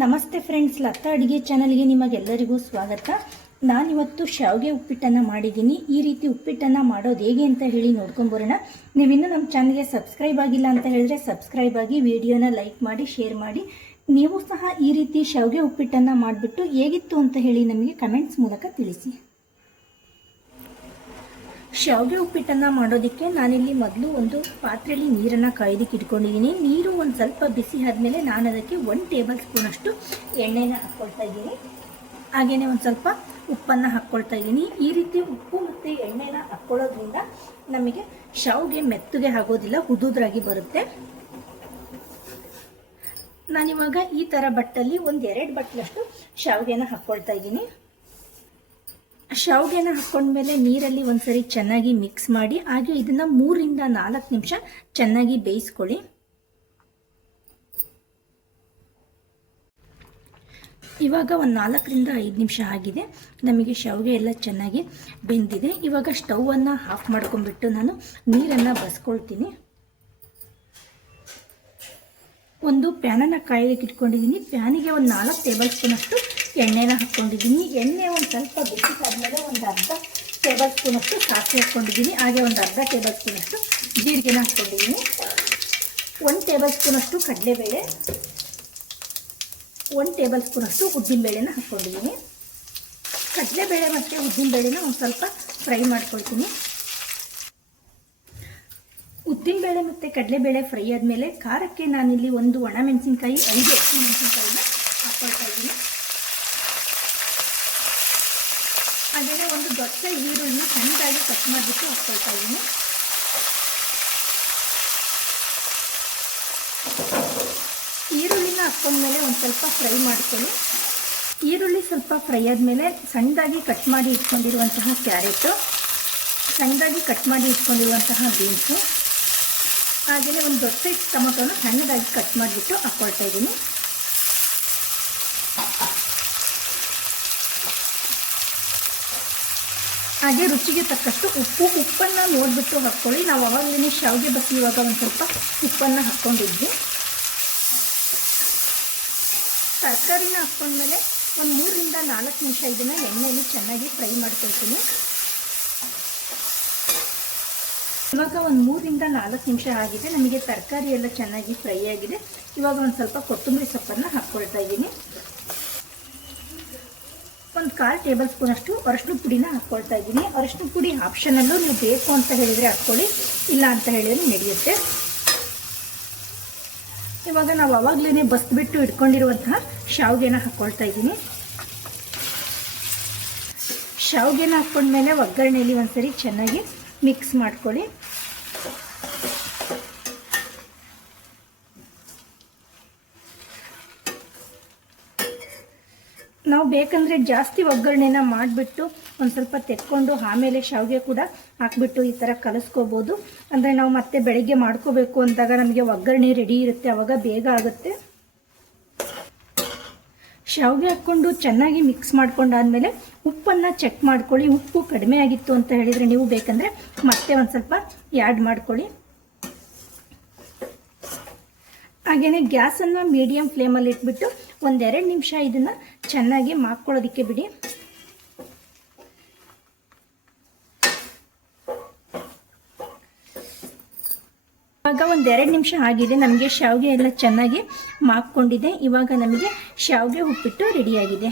ನಮಸ್ತೆ ಫ್ರೆಂಡ್ಸ್ ಲತಾ ಅಡುಗೆ ಚಾನಲ್ಗೆ ನಿಮಗೆಲ್ಲರಿಗೂ ಸ್ವಾಗತ. ನಾನಿವತ್ತು ಶಾವಿಗೆ ಉಪ್ಪಿಟ್ಟನ್ನು ಮಾಡಿದ್ದೀನಿ. ಈ ರೀತಿ ಉಪ್ಪಿಟ್ಟನ್ನು ಮಾಡೋದು ಹೇಗೆ ಅಂತ ಹೇಳಿ ನೋಡ್ಕೊಂಬರೋಣ. ನೀವಿನ್ನೂ ನಮ್ಮ ಚಾನಲ್ಗೆ ಸಬ್ಸ್ಕ್ರೈಬ್ ಆಗಿಲ್ಲ ಅಂತ ಹೇಳಿದ್ರೆ ಸಬ್ಸ್ಕ್ರೈಬ್ ಆಗಿ ವಿಡಿಯೋನ ಲೈಕ್ ಮಾಡಿ ಶೇರ್ ಮಾಡಿ. ನೀವು ಸಹ ಈ ರೀತಿ ಶಾವಿಗೆ ಉಪ್ಪಿಟ್ಟನ್ನು ಮಾಡಿಬಿಟ್ಟು ಹೇಗಿತ್ತು ಅಂತ ಹೇಳಿ ನಮಗೆ ಕಮೆಂಟ್ಸ್ ಮೂಲಕ ತಿಳಿಸಿ. ಶಾವಿಗೆ ಉಪ್ಪಿಟ್ಟನ್ನು ಮಾಡೋದಕ್ಕೆ ನಾನಿಲ್ಲಿ ಮೊದಲು ಒಂದು ಪಾತ್ರೆಯಲ್ಲಿ ನೀರನ್ನು ಕಾಯ್ದಕ್ಕೆ ಇಟ್ಕೊಂಡಿದ್ದೀನಿ. ನೀರು ಒಂದು ಸ್ವಲ್ಪ ಬಿಸಿ ಆದಮೇಲೆ ನಾನು ಅದಕ್ಕೆ ಒಂದು ಟೇಬಲ್ ಸ್ಪೂನಷ್ಟು ಎಣ್ಣೆನ ಹಾಕ್ಕೊಳ್ತಾ ಇದ್ದೀನಿ. ಹಾಗೆಯೇ ಒಂದು ಸ್ವಲ್ಪ ಉಪ್ಪನ್ನು ಹಾಕ್ಕೊಳ್ತಾ ಇದ್ದೀನಿ. ಈ ರೀತಿ ಉಪ್ಪು ಮತ್ತು ಎಣ್ಣೆನ ಹಾಕ್ಕೊಳ್ಳೋದ್ರಿಂದ ನಮಗೆ ಶಾವಿಗೆ ಮೆತ್ತಗೆ ಆಗೋದಿಲ್ಲ, ಹುದುದ್ರಾಗಿ ಬರುತ್ತೆ. ನಾನಿವಾಗ ಈ ಥರ ಬಟ್ಟಲ್ಲಿ ಒಂದು ಎರಡು ಬಟ್ಟಲಷ್ಟು ಶಾವಿಗೆನ ಹಾಕ್ಕೊಳ್ತಾ ಇದ್ದೀನಿ. ಶಾವಿಗೆನ ಹಾಕ್ಕೊಂಡ್ಮೇಲೆ ನೀರಲ್ಲಿ ಒಂದ್ಸರಿ ಚೆನ್ನಾಗಿ ಮಿಕ್ಸ್ ಮಾಡಿ, ಹಾಗೆ ಇದನ್ನು ಮೂರಿಂದ ನಾಲ್ಕು ನಿಮಿಷ ಚೆನ್ನಾಗಿ ಬೇಯಿಸ್ಕೊಳ್ಳಿ. ಇವಾಗ ಒಂದು ನಾಲ್ಕರಿಂದ ಐದು ನಿಮಿಷ ಆಗಿದೆ. ನಮಗೆ ಶಾವಿಗೆ ಎಲ್ಲ ಚೆನ್ನಾಗಿ ಬೆಂದಿದೆ. ಇವಾಗ ಸ್ಟವನ್ನು ಆಫ್ ಮಾಡ್ಕೊಂಡ್ಬಿಟ್ಟು ನಾನು ನೀರನ್ನು ಬಸ್ಕೊಳ್ತೀನಿ. ಒಂದು ಪ್ಯಾನನ್ನು ಕಾಯಲಿಕ್ಕೆ ಇಟ್ಕೊಂಡಿದ್ದೀನಿ. ಪ್ಯಾನಿಗೆ ಒಂದು ನಾಲ್ಕು ಟೇಬಲ್ ಸ್ಪೂನಷ್ಟು ಎಣ್ಣೆನ ಹಾಕ್ಕೊಂಡಿದ್ದೀನಿ ಎಣ್ಣೆ ಒಂದು ಸ್ವಲ್ಪ ಬಿಸಿದಾದ್ಮೇಲೆ ಒಂದು ಅರ್ಧ ಟೇಬಲ್ ಸ್ಪೂನಷ್ಟು ಸಾಸಿವೆ ಹಾಕ್ಕೊಂಡಿದ್ದೀನಿ ಹಾಗೆ ಒಂದು ಅರ್ಧ ಟೇಬಲ್ ಸ್ಪೂನಷ್ಟು ಜೀರಿಗೆನ ಹಾಕ್ಕೊಂಡಿದ್ದೀನಿ ಒಂದು ಟೇಬಲ್ ಸ್ಪೂನಷ್ಟು ಕಡಲೆಬೇಳೆ. ಒಂದು ಟೇಬಲ್ ಸ್ಪೂನಷ್ಟು ಉದ್ದಿನಬೇಳೆನ ಹಾಕ್ಕೊಂಡಿದ್ದೀನಿ ಕಡಲೆಬೇಳೆ ಮತ್ತು ಉದ್ದಿನಬೇಳೆನ ಒಂದು ಸ್ವಲ್ಪ ಫ್ರೈ ಮಾಡ್ಕೊಳ್ತೀನಿ. ಉದ್ದಿನಬೇಳೆ ಮತ್ತು ಕಡಲೆಬೇಳೆ ಫ್ರೈ ಆದಮೇಲೆ ಖಾರಕ್ಕೆ ನಾನಿಲ್ಲಿ ಒಂದು ಒಣಮೆಣಸಿನ್ಕಾಯಿ ಐದು ಹಸಿಮೆಣಸಿನ್ಕಾಯಿನ ಹಾಕ್ಕೊಳ್ತಾ ಇದ್ದೀನಿ. ಹಾಗೆಯೇ ಒಂದು ದೊಡ್ಡ ಈರುಳ್ಳಿ ಸಣ್ಣದಾಗಿ ಕಟ್ ಮಾಡಿಬಿಟ್ಟು ಹಾಕ್ಕೊಳ್ತಾ ಇದ್ದೀನಿ. ಈರುಳ್ಳಿನ ಹಾಕ್ಕೊಂಡ್ಮೇಲೆ ಒಂದು ಸ್ವಲ್ಪ ಫ್ರೈ ಮಾಡ್ಕೊಳ್ಳಿ. ಈರುಳ್ಳಿ ಸ್ವಲ್ಪ ಫ್ರೈ ಆದಮೇಲೆ ಸಣ್ಣದಾಗಿ ಕಟ್ ಮಾಡಿ ಇಟ್ಕೊಂಡಿರುವಂತಹ ಕ್ಯಾರೆಟು, ಸಣ್ಣದಾಗಿ ಕಟ್ ಮಾಡಿ ಇಟ್ಕೊಂಡಿರುವಂತಹ ಬೀನ್ಸು, ಹಾಗೆಯೇ ಒಂದು ದೊಡ್ಡ ಟೊಮೊಟೊನ ಸಣ್ಣದಾಗಿ ಕಟ್ ಮಾಡಿಬಿಟ್ಟು ಹಾಕ್ಕೊಳ್ತಾ ಇದ್ದೀನಿ. ಹಾಗೆ ರುಚಿಗೆ ತಕ್ಕಷ್ಟು ಉಪ್ಪು, ಉಪ್ಪನ್ನು ನೋಡಿಬಿಟ್ಟು ಹಾಕ್ಕೊಳ್ಳಿ. ನಾವು ಅವಾಗಲೇ ಶಾವಿಗೆ ಬಸಿಯುವಾಗ ಒಂದು ಸ್ವಲ್ಪ ಉಪ್ಪನ್ನು ಹಾಕ್ಕೊಂಡಿದ್ವಿ. ತರಕಾರಿನ ಹಾಕ್ಕೊಂಡ್ಮೇಲೆ ಒಂದು ಮೂರರಿಂದ ನಾಲ್ಕು ನಿಮಿಷ ಇದನ್ನು ಎಣ್ಣೆಯಲ್ಲಿ ಚೆನ್ನಾಗಿ ಫ್ರೈ ಮಾಡ್ಕೊಳ್ತೀನಿ. ಇವಾಗ ಒಂದು ಮೂರರಿಂದ ನಾಲ್ಕು ನಿಮಿಷ ಆಗಿದೆ. ನಮಗೆ ತರಕಾರಿ ಎಲ್ಲ ಚೆನ್ನಾಗಿ ಫ್ರೈ ಆಗಿದೆ. ಇವಾಗ ಒಂದು ಸ್ವಲ್ಪ ಕೊತ್ತಂಬರಿ ಸೊಪ್ಪನ್ನು ಹಾಕ್ಕೊಳ್ತಾ ಇದ್ದೀನಿ. ಒಂದು ಕಾಲು ಟೇಬಲ್ ಸ್ಪೂನಷ್ಟು ಅರಶಿನ ಪುಡಿನ ಹಾಕ್ಕೊಳ್ತಾ ಇದ್ದೀನಿ. ಅರಶಿನ ಪುಡಿ ಆಪ್ಷನಲ್ಲೂ ನೀವು ಬೇಕು ಅಂತ ಹೇಳಿದರೆ ಹಾಕ್ಕೊಳ್ಳಿ. ಇಲ್ಲ ಅಂತ ಹೇಳಿದ್ರೆ ನಡೆಯುತ್ತೆ ಇವಾಗ ನಾವು ಅವಾಗಲೇ ಬಸ್ಬಿಟ್ಟು ಇಟ್ಕೊಂಡಿರುವಂತಹ ಶಾವಿಗೆನ ಹಾಕ್ಕೊಳ್ತಾ ಇದ್ದೀನಿ. ಶಾವಿಗೆನ ಹಾಕ್ಕೊಂಡ್ಮೇಲೆ ಒಗ್ಗರಣೆಯಲ್ಲಿ ಒಂದ್ಸರಿ ಚೆನ್ನಾಗಿ ಮಿಕ್ಸ್ ಮಾಡ್ಕೊಳ್ಳಿ. ನಾವು ಬೇಕಂದರೆ ಜಾಸ್ತಿ ಒಗ್ಗರಣೆನ ಮಾಡಿಬಿಟ್ಟು ಒಂದು ಸ್ವಲ್ಪ ತೆಕ್ಕೊಂಡು ಆಮೇಲೆ ಶಾವಿಗೆ ಕೂಡ ಹಾಕ್ಬಿಟ್ಟು ಈ ಥರ ಕಲಿಸ್ಕೋಬೋದು. ಅಂದರೆ ನಾವು ಮತ್ತೆ ಬೆಳಗ್ಗೆ ಮಾಡ್ಕೋಬೇಕು ಅಂದಾಗ ನಮಗೆ ಒಗ್ಗರಣೆ ರೆಡಿ ಇರುತ್ತೆ ಆವಾಗ ಬೇಗ ಆಗುತ್ತೆ. ಶಾವಿಗೆ ಹಾಕ್ಕೊಂಡು ಚೆನ್ನಾಗಿ ಮಿಕ್ಸ್ ಮಾಡ್ಕೊಂಡಾದಮೇಲೆ ಉಪ್ಪನ್ನು ಚೆಕ್ ಮಾಡ್ಕೊಳ್ಳಿ, ಉಪ್ಪು ಕಡಿಮೆ ಆಗಿತ್ತು ಅಂತ ಹೇಳಿದರೆ ನೀವು ಬೇಕಂದರೆ ಮತ್ತೆ ಒಂದು ಸ್ವಲ್ಪ ಆ್ಯಡ್ ಮಾಡ್ಕೊಳ್ಳಿ. ಹಾಗೆಯೇ ಗ್ಯಾಸನ್ನು ಮೀಡಿಯಮ್ ಫ್ಲೇಮಲ್ಲಿ ಇಟ್ಬಿಟ್ಟು ಒಂದೆರಡು ನಿಮಿಷ ಇದನ್ನು ಚೆನ್ನಾಗಿ ಮಾಡ್ಕೊಳ್ಳೋದಿಕ್ಕೆ ಬಿಡಿ. ಇವಾಗ ಒಂದೆರಡು ನಿಮಿಷ ಆಗಿದೆ, ನಮಗೆ ಶಾವಿಗೆ ಎಲ್ಲ ಚೆನ್ನಾಗಿ ಮಾಕ್ಕೊಂಡಿದೆ ಇವಾಗ ನಮಗೆ ಶಾವಿಗೆ ಉಪ್ಪಿಟ್ಟು ರೆಡಿಯಾಗಿದೆ